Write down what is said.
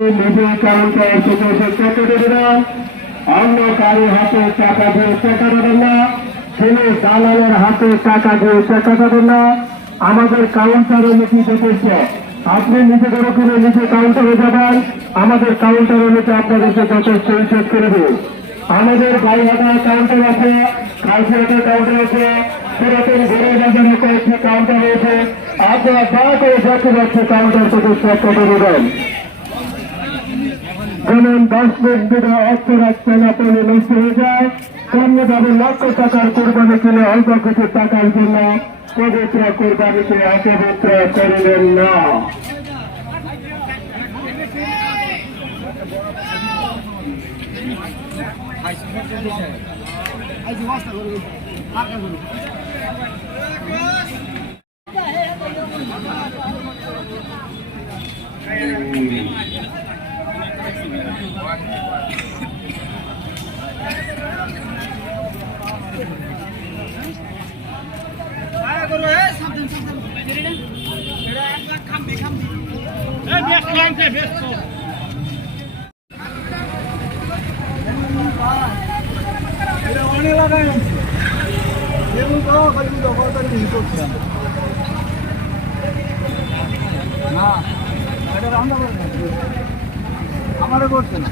নিজে কাউন্টার থেকে চেক দেবে না, অন্য কারো হাতে টাকা দিয়ে চেকা দেবেন না, ছেলে দালালের হাতে টাকা দিয়ে চেকা দেবেন না। আমাদের কাউন্টারে নীতি দেখেছে, আপনি নিজে করে কিনে নিজে কাউন্টারে যাবেন, আমাদের কাউন্টারে নিতে আপনাদেরকে যথেষ্ট চেক করবে। আমাদের বাইহাটা কাউন্টার আছে, কালচিয়াতে কাউন্টার আছে, পুরাতন ঘরে বাজারে কয়েকটি কাউন্টার রয়েছে। আপনারা দয়া করে দেখতে পাচ্ছে কাউন্টার থেকে চেক করে দেবেন। যেমন 10 মিনিট ধরে অর্থ রাখছেন আপনি নষ্ট হয়ে যায়, অন্যভাবে লক্ষ টাকার কোরবানি কিনে অল্প কিছু টাকার জন্য পবিত্র কোরবানিকে অপবিত্র করিলেন না। আমারও করছে না।